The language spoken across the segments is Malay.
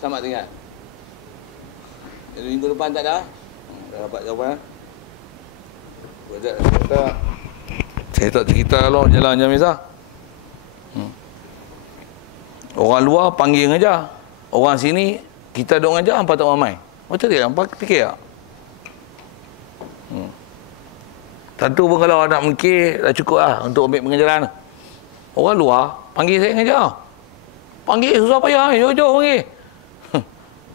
Selamat tinggal. Jadi minggu depan tak ada. Dah dapat jawapan. Saya tak cerita lah jalan jam Misah. Orang luar panggil ngajar. Orang sini kita duk ngajar hampa tak ramai. Macam dia hampa fikir tak? Tentu pun kalau nak mikir dah cukup lah untuk ambil pengajaran. Orang luar panggil saya ngajar. Panggil susah payah, jauh-jauh panggil.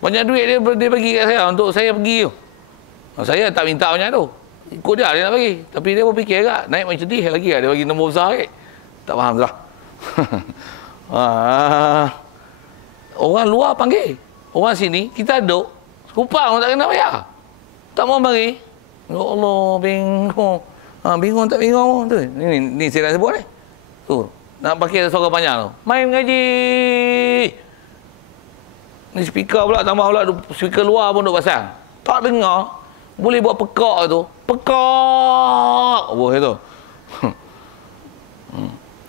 Banyak duit dia bagi kat saya untuk saya pergi tu. Saya tak minta banyak tu. Ikut dia nak bagi. Tapi dia pun fikir agak naik macam sedih lagi lah. Dia bagi nombor besar lagi. Tak faham tu lah. Orang luar panggil. Orang sini kita duduk. Kupang tak kena bayar. Tak mau bagi. Ya Allah, bingung. Bingung tak bingung tu. Ni saya dah sebut ni. Tu. Nak pakai suara panjang tu. Main ngaji. Ni speaker pula tambah pula speaker luar pun duk pasang. Tak dengar. Boleh buat pekak tu. Pekak. Boleh tu.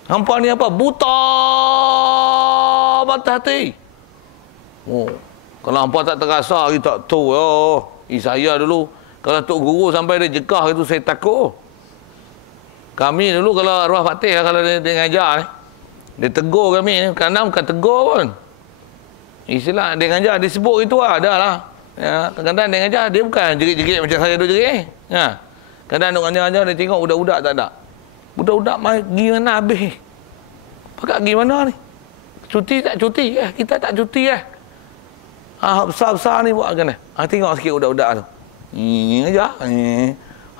Hampa ni apa? Buta mata hati. Oh. Kalau hampa tak terasa lagi tak tahu. Oh. Saya dulu kalau tok guru sampai dia jekah itu saya takut. Kami dulu kalau arwah Fatih kalau dia ngajar ni, dia tegur kami ni, kadang bukan tegur pun. Istilah dia ngajar disebut itu ada lah. Ya, kadang-kadang dia ngajar dia bukan jerit-jerit macam saya duk jerit. Ya. Kadang duk ngajar dia tengok budak-budak tak ada. Budak-budak pergi mana habis. Pakak pergi mana ni? Cuti tak cuti eh? Kita tak cuti eh? Besar-besar ni buat kan eh? Tengok sikit budak-budak tu. Ngajar.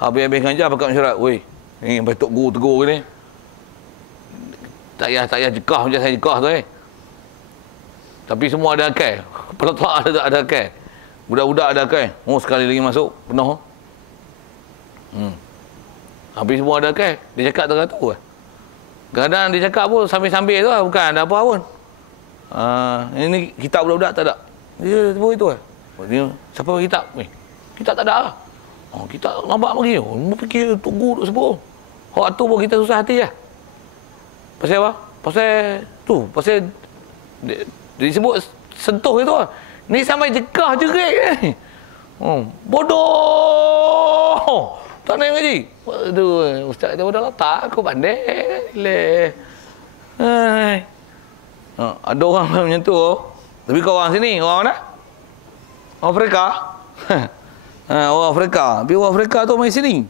Habis-habis ngajar pakak mesyuarat. Weh, ni betul guru tegur ni. Tak payah jekah macam saya jekah tu eh. Tapi semua ada akal. Pelak-pelak ada akal. Budak-budak ada akal. Oh, sekali lagi masuk penuh. Habis semua ada akal. Dia cakap teratur. Kadang dia cakap pun sambil-sambil tu lah. Bukan ada apa pun. Ini kitab budak-budak tak ada. Dia sebut itu lah. Dia, siapa bagi kitab? Kitab tak ada lah. Kitab lambat lagi. Fikir tunggu duk sebut. Hak tu pun kita susah hati lah. Pasal apa? Pasal tu. Pasal dia sebut sentuh itu lah. Ni sampai jekah jerit ni. Bodoh. Tak naik ngaji. Aduh, ustaz kata bodoh lah. Tak, aku pandai. Ada orang macam tu. Tapi kau orang sini, orang mana? Orang Afrika. Orang Afrika. Tapi orang Afrika tu main sini.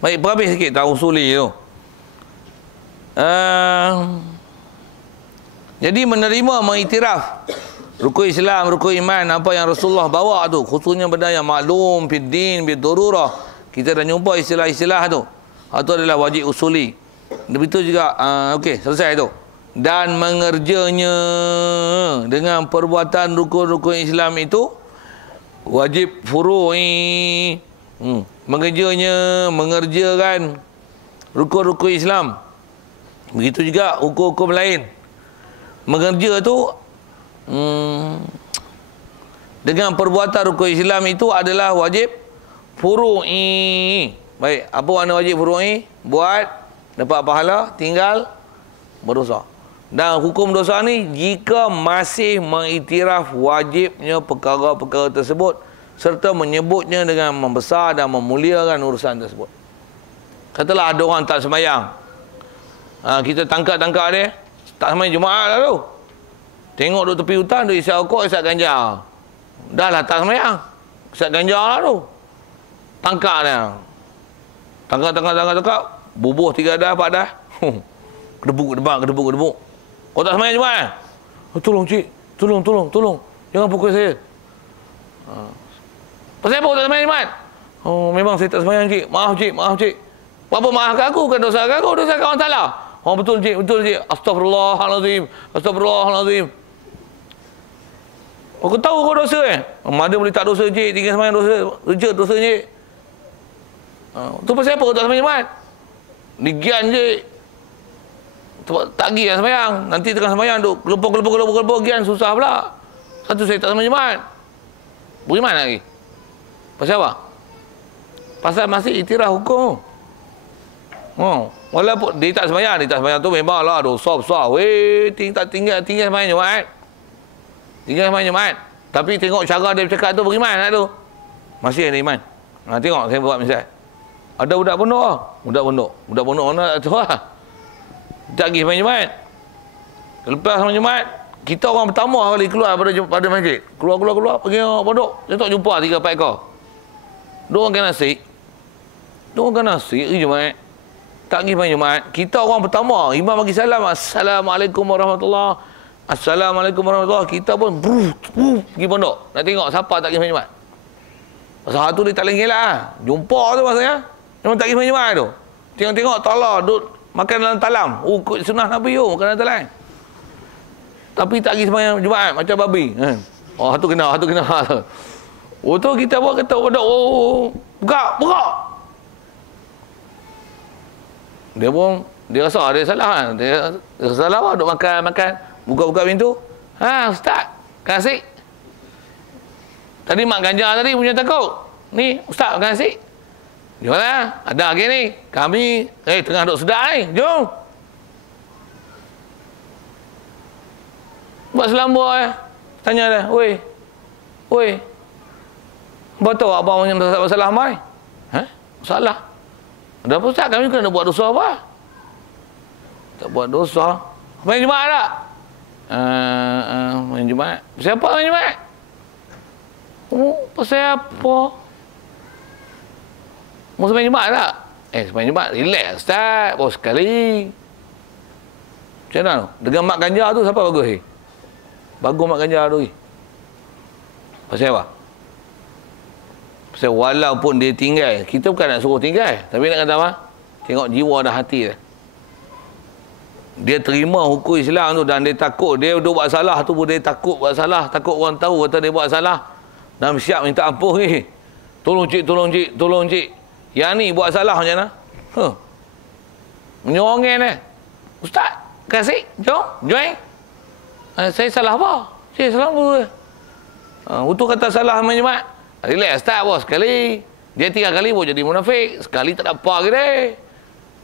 Baik, berhabis sikit tahu usuli tu. Jadi menerima, mengiktiraf rukun Islam, rukun iman, apa yang Rasulullah bawa tu, khususnya benda yang maklum fiddin bidururah. Kita dah jumpa istilah-istilah tu. Itu adalah wajib usuli. Begitu juga okey, selesai tu. Dan mengerjanya dengan perbuatan rukun-rukun Islam itu wajib furu'i. Mengerjakan rukun-rukun Islam. Begitu juga hukum-hukum lain. Mengerja tu dengan perbuatan rukun Islam itu adalah wajib furu'i. Baik, apa makna wajib furu'i? Buat, dapat pahala, tinggal, berdosa. Dan hukum dosa ni jika masih mengiktiraf wajibnya perkara-perkara tersebut serta menyebutnya dengan membesar dan memuliakan urusan tersebut. Katalah ada orang tak sembahyang. Kita tangkap dia, tak sembahyang Jumaat lah tu. Tengok duduk tepi hutan, duduk isap rokok, isap ganja. Dah lah tak sembahyang. Isap ganja lah tu. Tangkap dia. Tangkap. Bubuh 3 dah, 4 dah. Kedebuk. Kau tak sembahyang Jumaat? Tolong cik. Tolong. Jangan pukul saya. Pasal apa kau tak sembahyang Jumaat? Memang saya tak sembahyang cik. Maaf cik. Apa maaf kat aku? Kan dosa kat aku, dosa kat orang salah. Betul cik. Astagfirullahalazim. Aku tahu kau dosa Mana boleh tak dosa cik, tinggal sembahyang dosa. Reject dosa cik. Tu pasal apa kau tak sembahyang Jumaat? Digian cik. Tak pergi lah sembahyang. Nanti tengah sembahyang duk kelepuk gian susah pula. Satu saya tak sembahyang Jumaat. Bagaimana lagi? Pasal apa? Pasal masih iktiraf hukum. Walaupun dia tak sembahyang tu memanglah dosa besar. Weh, tinggal sembahyang Jumaat. Tinggal sembahyang Jumaat. Tapi tengok cara dia bercakap tu beriman tak tu? Masih ada iman. Tengok saya buat misal. Ada budak pondok. Budak pondok mana tak tahu lah. Tak pergi sembahyang Jumaat. Lepas sembahyang Jumaat, kita orang pertama kali keluar pada masjid. Keluar pergi pondok. Saya tak jumpa 3-4 ekor. Dua orang kena nasi Jumaat. Tak pergi sembahyang Jumaat. Kita orang pertama, imam bagi salam, Assalamualaikum warahmatullahi. Assalamualaikum warahmatullahi. Kita pun pergi pondok. Nak tengok siapa tak pergi sembahyang Jumaat. Pasal tu dia tak lenggil lah. Jumpa tu maksudnya. Memang tak pergi sembahyang Jumaat tu. Tengok talah duduk makan dalam talam. Sunnah Nabi makan dalam talam. Tapi tak pergi sembahyang Jumaat macam babi. Tu kena. Tu kita buat kata pondok. Buka. Dia rasa dia salah kan. Dia salah duduk makan. Buka pintu. Ustaz, kasih. Tadi mak ganjar tadi punya takut. Ni, Ustaz, kasih. Jomlah, ada lagi ni. Kami, tengah duduk sedar ni. Jom. Buat selamba Tanya dia, Oi. Betul abang punya masalah mai? Masalah. Ada apa Ustaz? Kami kena buat dosa apa? Tak buat dosa. Main Jumaat tak? Main Jumaat. Siapa main Jumaat? Pasal apa? Mau main Jumaat tak? Main Jumaat. Relax Ustaz. Baru sekali. Macam mana tu? Dengan mak ganjar tu siapa bagus? Bagus mak ganjar tu. Pasal apa? Pasal walaupun dia tinggal, kita bukan nak suruh tinggal. Tapi nak kata apa? Tengok jiwa dan hati dia. Dia terima hukum Islam tu dan dia takut. Dia duduk buat salah tu pun dia takut buat salah. Takut orang tahu kata dia buat salah. Dan siap minta ampun ni. Tolong cik. Yang ni buat salah macam mana? Menyorongin Ustaz, kasih. Jom, join. Saya salah apa? Saya salah apa? Untuk kata salah main Jumaat. Relax Ustaz bos sekali. Dia 3 kali pun jadi munafik. Sekali tak ada apa lagi deh.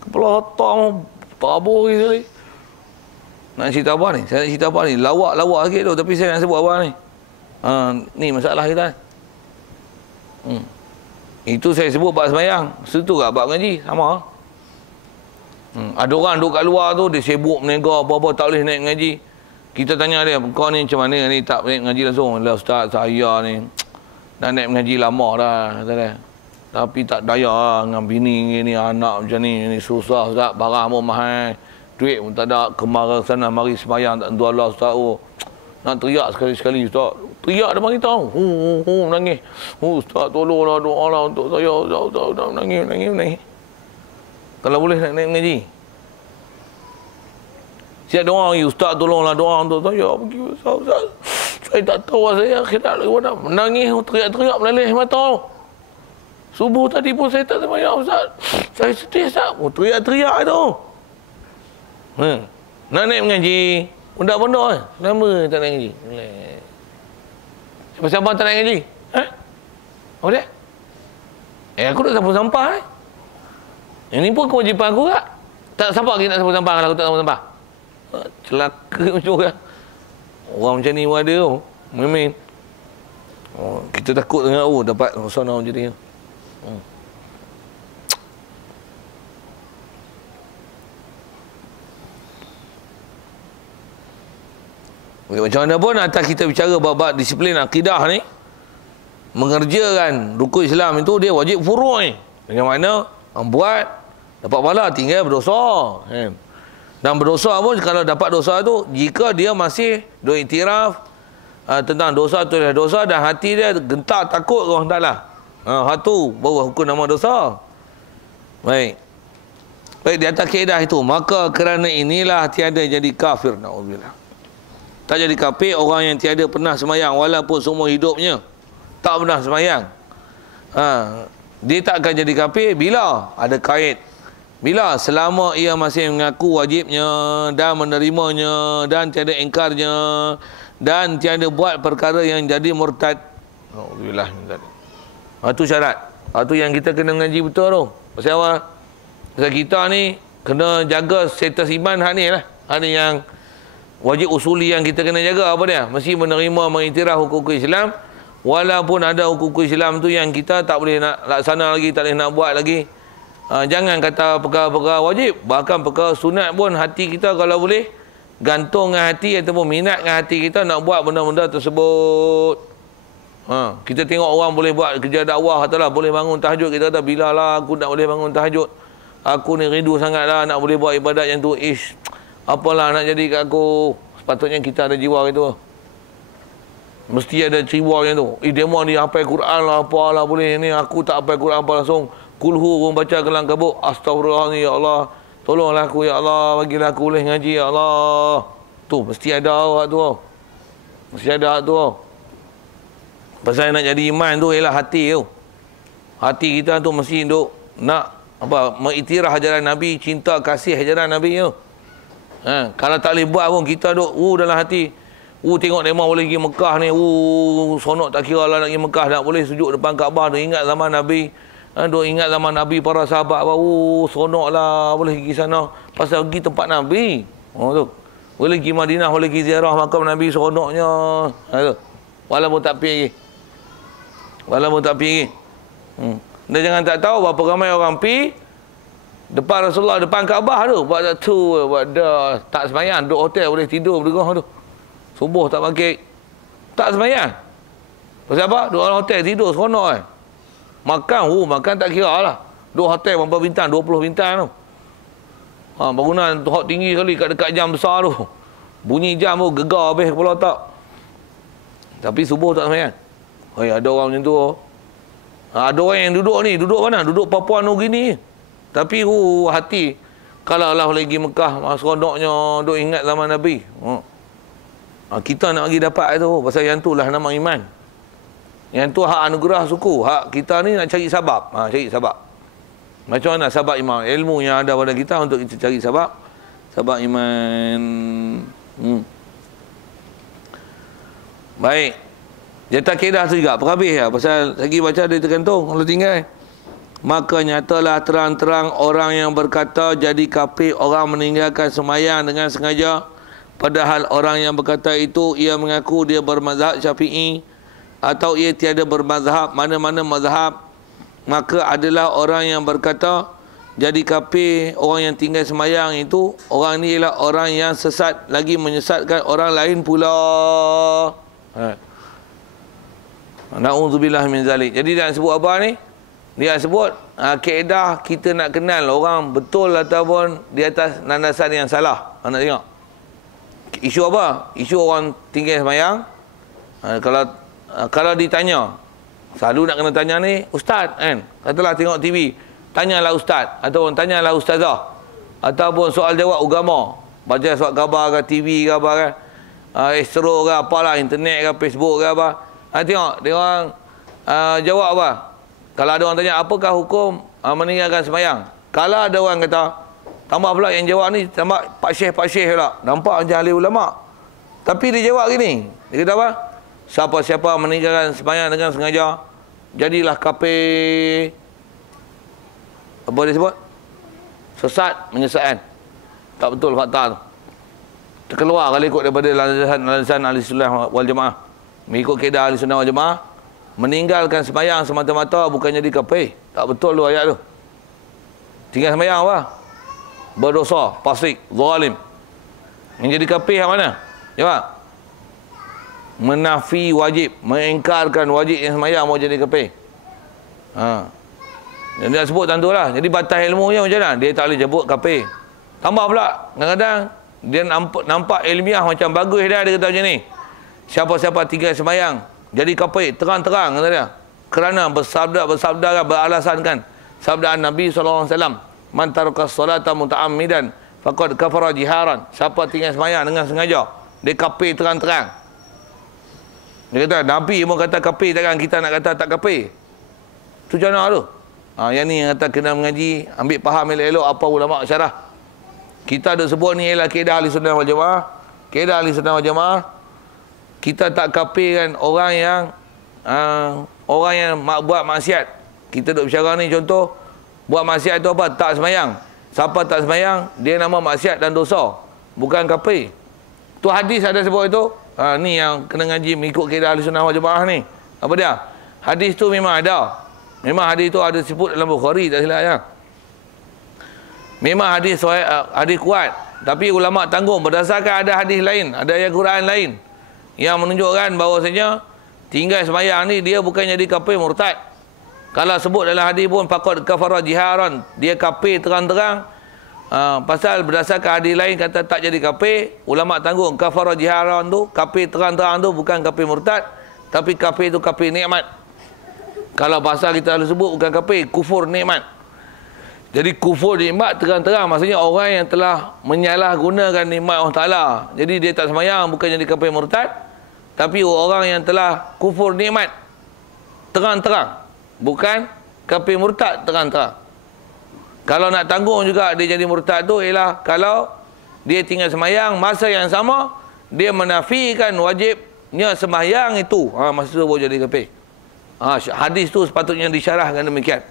Kepala otak tabur lagi. Nak cerita apa ni? Saya nak cerita apa ni? Lawak sikit tu. Tapi saya nak sebut apa ni? Ni masalah kita. Itu saya sebut bab sembahyang. Situ tak bab ngaji? Sama. Ada orang duduk kat luar tu, dia sibuk menegak apa-apa, tak boleh naik ngaji. Kita tanya dia, kau ni macam mana ni tak naik ngaji langsung? Lah Ustaz, saya ni dah naik ngaji lama dah, kata dia. Tapi tak daya lah dengan bini ni, anak macam ni susah Ustaz, barang pun mahal. Duit pun tak ada, kemara sana mari sembahyang tak tentu Allah Ustaz. Nak teriak sekali-sekali Ustaz. Teriak dia mari tahu. Menangis. Ustaz tolonglah, doalah untuk saya. Ustaz menangis. Kalau boleh nak naik ngaji. Siap doa lagi, Ustaz tolonglah doa untuk saya. Pergi Ustaz. Saya tak tahu saya akhirat lagi mana. Menangis, teriak-teriak meleleh mata. Subuh tadi pun saya tak sembahyang Ustaz. Saya sedih Ustaz. Teriak-teriak tu. Nak naik mengaji. Benda-benda lama tak naik ngaji. Siapa abang tak naik ngaji? Apa dia? Aku tak sapu sampah Ini pun kewajipan aku tak? Tak siapa lagi nak sapu sampah kalau aku tak sapu sampah? Celaka macam orang. Orang macam ni pun ada tu. Memang. Kita takut dengan dapat sana macam ni. Macam mana pun atas kita bicara bab disiplin akidah ni, mengerjakan rukun Islam itu dia wajib furu' ni. Macam mana buat dapat pahala, tinggal berdosa. Dan berdosa pun kalau dapat dosa tu, jika dia masih iktiraf tentang dosa tu adalah dosa dan hati dia gentar takut Allah Taala. Hatu baru hukum nama dosa. Baik di atas kaedah itu, maka kerana inilah tiada jadi kafir, naudzubillah. Tak jadi kafir orang yang tiada pernah sembahyang walaupun seumur hidupnya tak pernah sembahyang. Dia tak akan jadi kafir bila ada kait. Bila selama ia masih mengaku wajibnya dan menerimanya dan tiada ingkarnya dan tiada buat perkara yang jadi murtad. Alhamdulillah. Itu syarat. Itu yang kita kena ngaji betul tu. Pasal apa? Sebab kita ni kena jaga status iman hak ni lah. Hak ni yang wajib usuli yang kita kena jaga apa dia? Mesti menerima, mengiktiraf hukum Islam. Walaupun ada hukum Islam tu yang kita tak boleh nak laksana lagi, tak boleh nak buat lagi. Jangan kata perkara-perkara wajib. Bahkan perkara sunat pun hati kita kalau boleh gantung dengan hati ataupun minat dengan hati kita nak buat benda-benda tersebut. Kita tengok orang boleh buat kerja dakwah, katalah boleh bangun tahajud, kita kata bila lah aku nak boleh bangun tahajud, aku ni rindu sangat lah nak boleh buat ibadat yang tu. Apalah nak jadi kat aku. Sepatutnya kita ada jiwa itu, mesti ada jiwa yang tu. Demo ni hafal Quran lah, apalah boleh ni, aku tak hafal Quran apa langsung kulhu pun baca kelang kabut. Astagfirullah ni ya Allah, tolonglah aku ya Allah, bagilah aku boleh ngaji ya Allah. Tu mesti ada awak tu. Mesti ada tu. Pasal nak jadi iman tu ialah hati tu. Hati kita tu mesti duk nak apa, mengiktiraf ajaran Nabi, cinta kasih ajaran Nabi tu. Kalau tak boleh buat pun kita duk dalam hati. Tengok demo boleh pergi Mekah ni. Sonok tak kira lah nak pergi Mekah, tak boleh sujud depan Kaabah. Duk ingat zaman Nabi. Duk ingat zaman Nabi, para sahabat. Sonok lah boleh pergi sana. Pasal pergi tempat Nabi. Tu. Boleh pergi Madinah, boleh pergi ziarah makam Nabi, seronoknya. Tu. Walaupun tak pergi lagi. Walaupun tak pergi lagi. Dan jangan tak tahu berapa ramai orang pergi depan Rasulullah, depan Kaabah tu. Buat tak tu, buat dah. Tak semayang, duduk hotel boleh tidur berdegah tu. Subuh tak bangkit. Tak semayang. Pasal apa? Duduk dalam hotel tidur, seronok kan. Makan, makan tak kira lah. Duduk hotel berapa bintang, 20 bintang tu. Bangunan hot tinggi sekali kat dekat jam besar tu. Bunyi jam tu, gegar habis kepala otak. Tapi subuh tak semayang. Ada orang macam tu. Ada orang yang duduk ni, duduk mana? Duduk Papua Nugini. Tapi hati, kalau Allah lagi Mekah, seronoknya, duk ingat zaman Nabi. Kita nak pergi dapat tu. Pasal yang tu lah nama iman. Yang tu hak anugerah suku. Hak kita ni nak cari sabab. Cari sabab. Macam mana sabab iman? Ilmu yang ada pada kita untuk kita cari sabab. Sabab iman. Baik. Jatah kedah tu juga. Perhabis ya. Pasal lagi baca dia tergantung. Kalau tinggal. Maka nyatalah terang-terang orang yang berkata jadi kafir orang meninggalkan sembahyang dengan sengaja. Padahal orang yang berkata itu ia mengaku dia bermazhab Syafi'i atau ia tiada bermazhab mana-mana mazhab. Maka adalah orang yang berkata jadi kafir orang yang tinggal sembahyang itu, orang ni ialah orang yang sesat lagi menyesatkan orang lain pula. Na'udzubillah min zalik. Jadi dia sebut apa ni? Dia sebut kaedah kita nak kenal orang betul ataupun di atas landasan yang salah. Nak tengok. Isu apa? Isu orang tinggal sembahyang. Kalau ditanya, selalu nak kena tanya ni ustaz kan. Katalah tengok TV, tanyalah ustaz ataupun tanyalah ustazah. Ataupun soal jawab agama. Baca surat khabar ke TV ke apa kan. Astro ke apalah, internet ke Facebook ke apa. Tengok dia orang jawab apa. Kalau ada orang tanya apakah hukum meninggalkan sembahyang. Kalau ada orang kata, tambah pula yang jawab ni, tambah Pak Syekh pula. Nampak macam ahli ulama'. Tapi dia jawab gini. Dia kata apa? Siapa-siapa meninggalkan sembahyang dengan sengaja, jadilah kafir. Apa dia sebut? Sesat, menyesatkan. Tak betul fakta tu. Terkeluar kalau ikut daripada landasan ahli sunnah wal jamaah. Mengikut kaedah ahli sunnah wal jamaah, meninggalkan sembahyang semata-mata bukan jadi kafir. Tak betul tu ayat tu. Tinggal sembahyang apa? Berdosa, fasik, zalim. Yang jadi kafir yang mana? Jawab. Menafi wajib, mengingkarkan wajib yang sembahyang mau jadi kafir. Jadi dia sebut tentulah. Jadi batas ilmunya macam mana? Dia tak boleh sebut kafir. Tambah pula, kadang-kadang dia nampak ilmiah macam bagus dah, dia kata macam ni. Siapa-siapa tinggal sembahyang jadi kafir, terang-terang kata dia. Kerana bersabda beralasankan sabdaan Nabi SAW, man taraka salata muta'ammidan faqad kafara jiharan. Siapa tinggal sembahyang dengan sengaja, dia kafir terang-terang. Dia kata Nabi pun kata kafir, takkan kita nak kata tak kafir. Tu macam mana tu? Yang ni yang kata kena mengaji, ambil faham elok-elok apa ulama syarah. Kita ada sebut ni ialah kaedah ahli sunnah wal jamaah. Kaedah ahli sunnah wal jamaah, kita tak kafirkan orang yang buat maksiat. Kita duk bicara ni contoh, Buat maksiat itu apa? Tak semayang. Siapa tak semayang, dia nama maksiat dan dosa. Bukan kafir. Tu hadis ada sebut itu. Ni yang kena ngaji mengikut kaedah Ahlussunnah wal Jamaah ni. Apa dia? Hadis tu memang ada. Memang hadis tu ada sebut dalam Bukhari, tak silap ya. Memang hadis kuat. Tapi ulama tanggung berdasarkan ada hadis lain, ada ayat Quran lain yang menunjukkan bahawasanya tinggal sembahyang ni dia bukan jadi kafir murtad. Kalau sebut dalam hadis pun faqad kafara jiharan, dia kafir terang-terang. Pasal berdasarkan hadis lain kata tak jadi kafir, ulama tanggung kafara jiharan tu, kafir terang-terang tu bukan kafir murtad, tapi kafir tu kafir nikmat. Kalau pasal kita harus sebut bukan kafir, kufur nikmat. Jadi kufur nikmat terang-terang maksudnya orang yang telah menyalahgunakan nikmat Allah Taala. Jadi dia tak sembahyang bukan jadi kafir murtad, tapi orang yang telah kufur nikmat terang-terang, bukan kafir murtad terang-terang. Kalau nak tanggung juga dia jadi murtad tu ialah kalau dia tinggal sembahyang masa yang sama dia menafikan wajibnya sembahyang itu, masa tu boleh jadi kafir. Hadis tu sepatutnya disyarahkan demikian.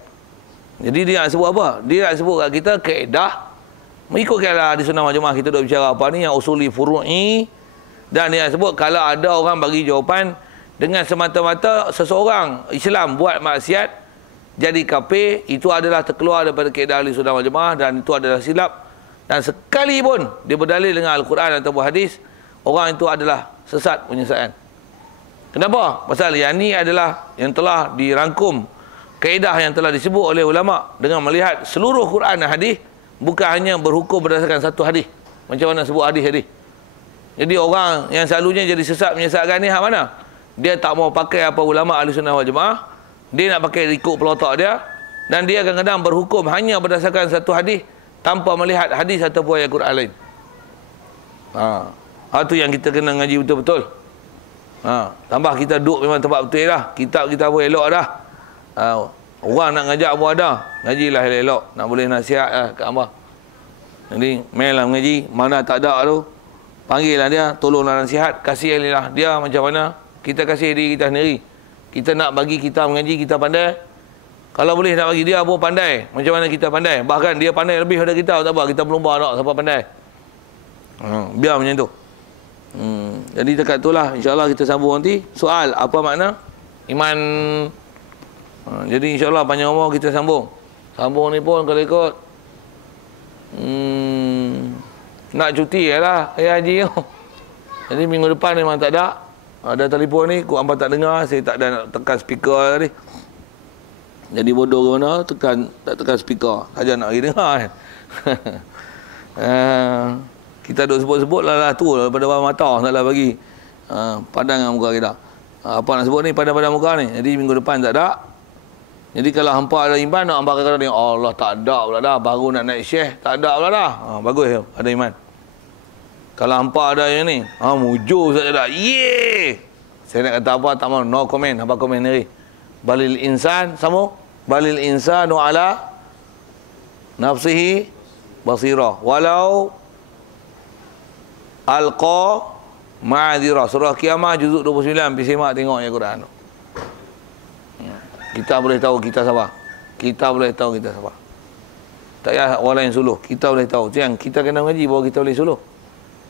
Jadi dia nak sebut apa? Dia nak sebut kat kita kaedah mengikut kaedah di Sunnah wal Jamaah. Kita duk bicara apa ni yang usuli furu'i, dan dia nak sebut kalau ada orang bagi jawapan dengan semata-mata seseorang Islam buat maksiat jadi kafir, itu adalah terkeluar daripada kaedah ahli Sunnah wal Jamaah dan itu adalah silap. Dan sekalipun dia berdalil dengan Al-Quran atau hadis, orang itu adalah sesat penyesatan. Kenapa? Pasal yang ni adalah yang telah dirangkum, kaedah yang telah disebut oleh ulama dengan melihat seluruh Quran dan hadis, bukan hanya berhukum berdasarkan satu hadis. Macam mana sebut hadis tadi. Jadi orang yang selalunya jadi sesat menyesatkan ni hak mana? Dia tak mau pakai apa ulama Ahlussunnah wal Jamaah, dia nak pakai ikut pelotak dia, dan dia kadang-kadang berhukum hanya berdasarkan satu hadis tanpa melihat hadis ataupun ayat Quran lain. Itu yang kita kena ngaji betul-betul. Tambah kita duduk memang tempat betul lah. Kitab kita pun elok dah. Orang nak ngajak pun ada. Ngajilah elok. Nak boleh nasihat lah kat hamba. Jadi main lah mengaji. Mana tak ada tu, panggil lah dia, tolonglah nasihat, kasih lah dia macam mana. Kita kasih diri kita sendiri. Kita nak bagi kita mengaji, kita pandai. Kalau boleh nak bagi dia pun pandai. Macam mana kita pandai. Bahkan dia pandai lebih daripada kita, tak apa. Kita berlumba nak siapa pandai. Biar macam tu. Jadi dekat tu lah, insyaAllah kita sambung nanti. Soal, apa makna iman? Jadi insyaAllah panjang umur kita sambung. Sambung ni pun kalau ikut nak cuti lah haji tu. Jadi minggu depan memang tak ada. Ada telefon ni, kau hamba tak dengar. Saya tak ada nak tekan speaker tadi. Jadi bodoh ke mana, tak tekan speaker. Saja nak pergi dengar kan. Kita duk sebut-sebut lah tu daripada bawah mata. Tak lah bagi padang dengan muka kita. Apa nak sebut ni, padang-padang muka ni. Jadi minggu depan tak ada. Jadi kalau hampa ada iman, nak hampa kata tengok, Allah tak ada pula dah. Baru nak naik syekh, tak ada pula dah. Bagus, ada iman. Kalau hampa ada yang ni, mujur saja dah. Yeay! Saya nak kata apa, tak mahu. No comment. Hampa komen sendiri. Balil insan, sama. Balil insanu ala nafsihi basirah. Walau alqa ma'adhirah. Surah Qiyamah, juzuk 29. Pergi semak tengok ya Quran. Kita boleh tahu kita siapa. Kita boleh tahu kita siapa. Tak payah orang lain suluh. Kita boleh tahu. Yang kita kena mengaji bahawa kita boleh suluh.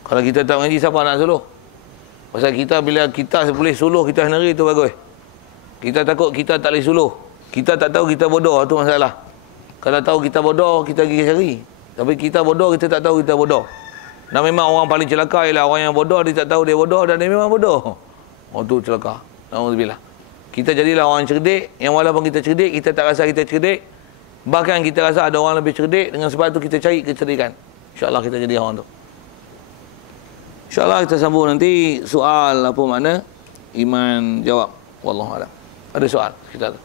Kalau kita tak mengaji, siapa nak suluh? Pasal kita bila kita boleh suluh kita sendiri, itu bagus. Kita takut kita tak boleh suluh. Kita tak tahu kita bodoh, itu masalah. Kalau tahu kita bodoh, kita pergi cari. Tapi kita bodoh, kita tak tahu kita bodoh. Dan memang orang paling celaka ialah orang yang bodoh, dia tak tahu dia bodoh dan dia memang bodoh. Itu celaka. Alhamdulillah. Kita jadilah orang cerdik, yang walaupun kita cerdik, kita tak rasa kita cerdik. Bahkan kita rasa ada orang lebih cerdik, dengan sebab itu kita cari kecerdikan. InsyaAllah kita jadi orang tu. InsyaAllah kita sambung nanti soal apa makna iman jawab. Wallahualam. Ada soal kita tu.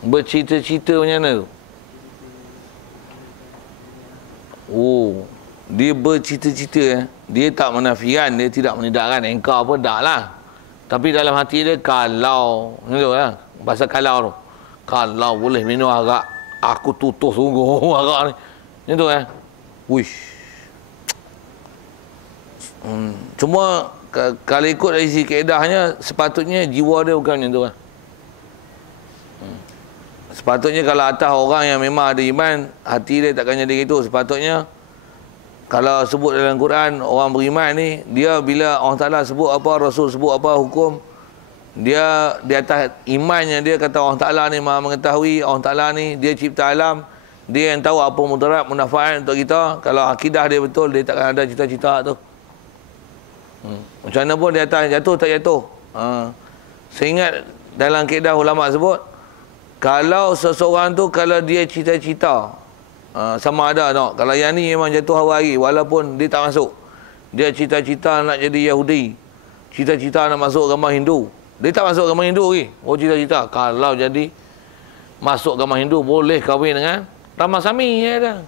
Bercita-cita macam mana tu? Dia bercita-cita. Dia tak menafikan, dia tidak menidakkan. Engkau pun tak lah. Tapi dalam hati dia, kalau, gitu lah. Bahasa kalau tu. Kalau boleh minum arak, aku tutup sungguh arak ni. Macam tu kan. Wish. Cuma kalau ikut dari sisi kaedahnya, sepatutnya jiwa dia bukan macam tu kan. Sepatutnya kalau atas orang yang memang ada iman, hati dia takkan jadi gitu. Sepatutnya kalau sebut dalam Quran, orang beriman ni, dia bila Allah Ta'ala sebut apa, Rasul sebut apa, hukum, dia di atas imannya, dia kata Allah Ta'ala ni maha mengetahui, Allah Ta'ala ni dia cipta alam, dia yang tahu apa mudarat, munafaat untuk kita. Kalau akidah dia betul, dia takkan ada cita-cita tu. Macam mana pun di atas jatuh tak jatuh. Saya ingat dalam kaedah ulama sebut, kalau seseorang tu kalau dia cita-cita sama ada no, kalau yang ni memang jatuh hawa hari walaupun dia tak masuk, dia cita-cita nak jadi Yahudi, cita-cita nak masuk agama Hindu, dia tak masuk agama Hindu lagi. Oh cita-cita kalau jadi masuk agama Hindu boleh kahwin dengan Ramasamy ya dah.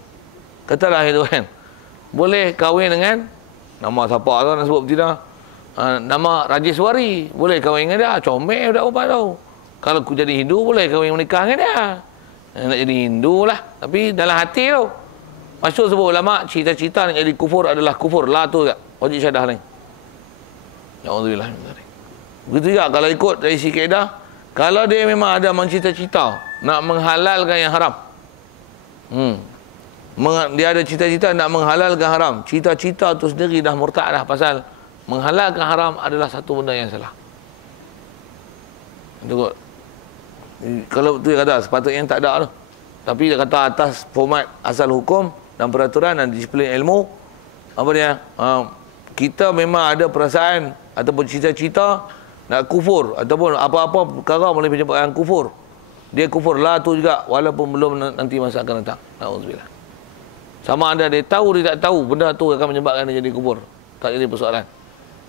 Katalah itu kan. Boleh kahwin dengan nama siapa tu nak sebut tidak? Nama Rajeswari, boleh kahwin dengan dia. Comel dak apa tahu. Kalau aku jadi Hindu boleh kahwin menikah dengan dia. Nak jadi Hindu lah, tapi dalam hati tu. Maksud sebut ulama, cita-cita nak jadi kufur adalah kufur. La tu tak? Wajib syahadah lain. Alhamdulillah. Begitu juga kalau ikut dari si kaedah, kalau dia memang ada mencita-cita nak menghalalkan yang haram. Dia ada cita-cita nak menghalalkan haram. Cita-cita tu sendiri dah murtad dah, pasal menghalalkan haram adalah satu benda yang salah. Itu kalau tu dia kata sepatutnya tak ada tu. Tapi dia kata atas format asal hukum dan peraturan dan disiplin ilmu, apa dia? Kita memang ada perasaan ataupun cita-cita nak kufur ataupun apa-apa perkara boleh menyebabkan kufur. Dia kufur lah tu juga walaupun belum nanti masa akan datang. Alhamdulillah. Sama ada dia tahu dia tak tahu, benda tu akan menyebabkan dia jadi kufur. Tak jadi persoalan.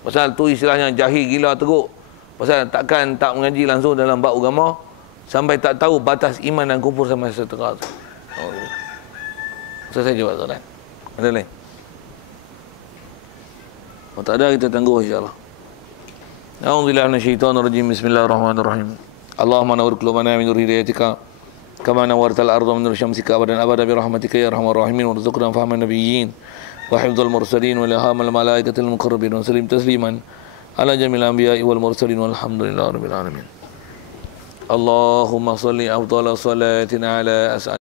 Pasal tu istilahnya jahil gila teruk. Pasal takkan tak mengaji langsung dalam bab agama sampai tak tahu batas iman dan kufur sampai setengah tu. Selesai jawab soalan. Ada lain? Kalau tak ada kita tangguh insya-Allah. A'udzubillahi minasyaitonirrajim. Bismillahirrahmanirrahim. Allahumma nawwir qulubana min nur hidayatika kama nawwartal arda min nur syamsika abadan abada bi rahmatika ya arhamar rahimin warzuqna fahman nabiyyin wa hifdzal mursalin wa ilhamal malaikatil muqarrabin wa sallim tasliman ala jamil anbiya'i wal mursalin walhamdulillahi rabbil alamin. Allahumma salli afdhala salatina ala as'ad